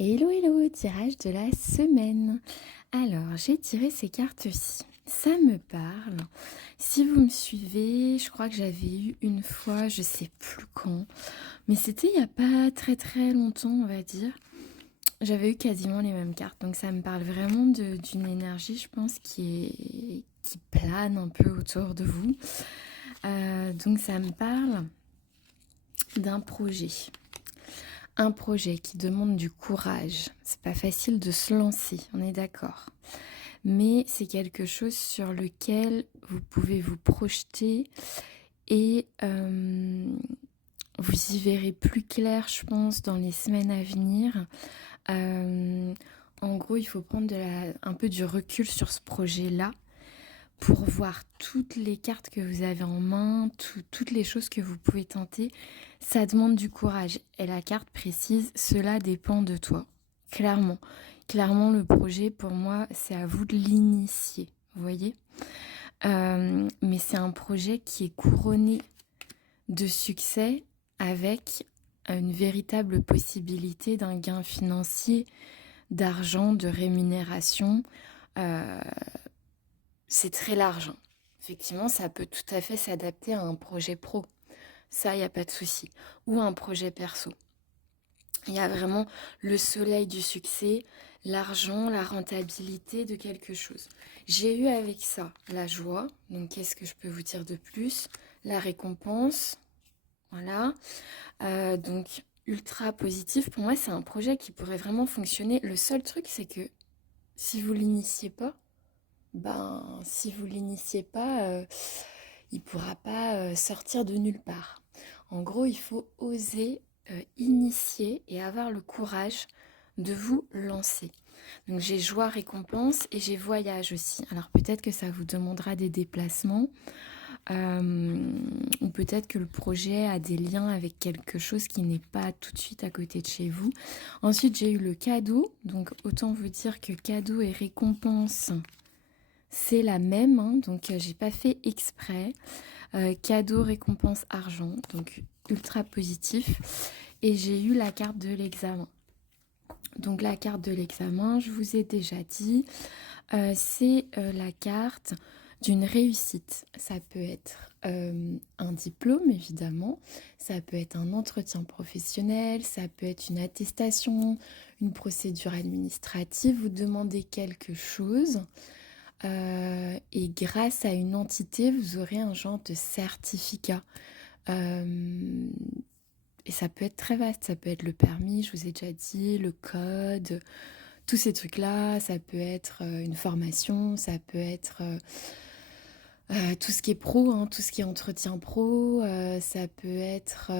Hello, hello, tirage de la semaine. Alors, j'ai tiré ces cartes-ci. Ça me parle. Si vous me suivez, je crois que j'avais eu une fois, je sais plus quand, mais c'était il n'y a pas très très longtemps, on va dire. J'avais eu quasiment les mêmes cartes, donc ça me parle vraiment d'une énergie, je pense, qui plane un peu autour de vous. Donc ça me parle d'un projet. Un projet qui demande du courage. C'est pas facile de se lancer, on est d'accord. Mais c'est quelque chose sur lequel vous pouvez vous projeter et vous y verrez plus clair, je pense, dans les semaines à venir. En gros, il faut prendre un peu du recul sur ce projet-là pour voir toutes les cartes que vous avez en main, toutes les choses que vous pouvez tenter. Ça demande du courage. Et la carte précise, cela dépend de toi. Clairement. Clairement, le projet, pour moi, c'est à vous de l'initier. Vous voyez mais c'est un projet qui est couronné de succès avec une véritable possibilité d'un gain financier, d'argent, de rémunération. C'est très large. Effectivement, ça peut tout à fait s'adapter à un projet pro. Ça, il n'y a pas de souci. Ou un projet perso. Il y a vraiment le soleil du succès, l'argent, la rentabilité de quelque chose. J'ai eu avec ça la joie. Donc, qu'est-ce que je peux vous dire de plus? La récompense. Voilà. Donc, ultra positif. Pour moi, c'est un projet qui pourrait vraiment fonctionner. Le seul truc, c'est que si vous l'initiez pas, si vous l'initiez pas, il pourra pas sortir de nulle part. En gros, il faut oser initier et avoir le courage de vous lancer. Donc j'ai joie, récompense et j'ai voyage aussi. Alors peut-être que ça vous demandera des déplacements ou peut-être que le projet a des liens avec quelque chose qui n'est pas tout de suite à côté de chez vous. Ensuite j'ai eu le cadeau. Donc autant vous dire que cadeau et récompense, c'est la même, hein, donc j'ai pas fait exprès. Cadeau, récompense, argent, donc ultra positif. Et j'ai eu la carte de l'examen. Donc la carte de l'examen, je vous ai déjà dit, c'est la carte d'une réussite. Ça peut être un diplôme, évidemment, ça peut être un entretien professionnel, ça peut être une attestation, une procédure administrative. Vous demandez quelque chose. Et grâce à une entité, vous aurez un genre de certificat. Et ça peut être très vaste, ça peut être le permis, je vous ai déjà dit, le code, tous ces trucs-là. Ça peut être une formation, ça peut être tout ce qui est pro, hein, tout ce qui est entretien pro. Ça peut être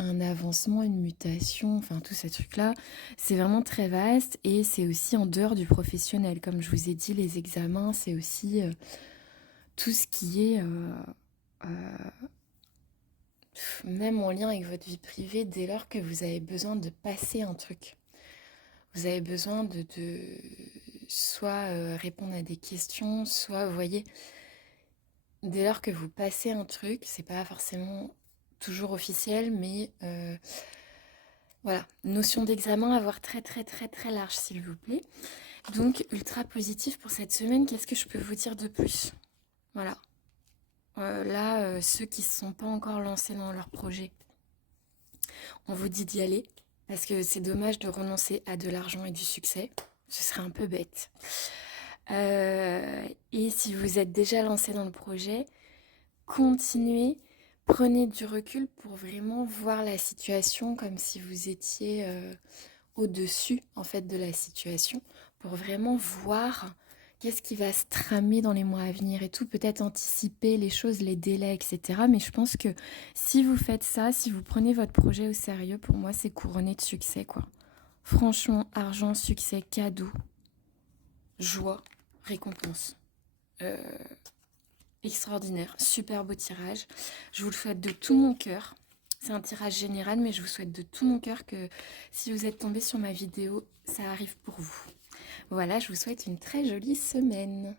un avancement, une mutation, enfin tous ces trucs-là. C'est vraiment très vaste et c'est aussi en dehors du professionnel. Comme je vous ai dit, les examens, c'est aussi tout ce qui est même en lien avec votre vie privée dès lors que vous avez besoin de passer un truc. Vous avez besoin de soit répondre à des questions, soit, vous voyez, dès lors que vous passez un truc, c'est pas forcément toujours officiel, mais voilà, notion d'examen à voir très très très très large s'il vous plaît. Donc ultra positif pour cette semaine, qu'est-ce que je peux vous dire de plus? Voilà. Là, ceux qui ne se sont pas encore lancés dans leur projet, on vous dit d'y aller, parce que c'est dommage de renoncer à de l'argent et du succès. Ce serait un peu bête. Et si vous êtes déjà lancé dans le projet, continuez, prenez du recul pour vraiment voir la situation comme si vous étiez au-dessus en fait de la situation, pour vraiment voir qu'est-ce qui va se tramer dans les mois à venir et tout, peut-être anticiper les choses, les délais, etc. Mais je pense que si vous faites ça, si vous prenez votre projet au sérieux, pour moi c'est couronné de succès quoi. Franchement, argent, succès, cadeau, joie, récompense. Extraordinaire, super beau tirage. Je vous le souhaite de tout mon cœur. C'est un tirage général, mais je vous souhaite de tout mon cœur que si vous êtes tombé sur ma vidéo, ça arrive pour vous. Voilà, je vous souhaite une très jolie semaine.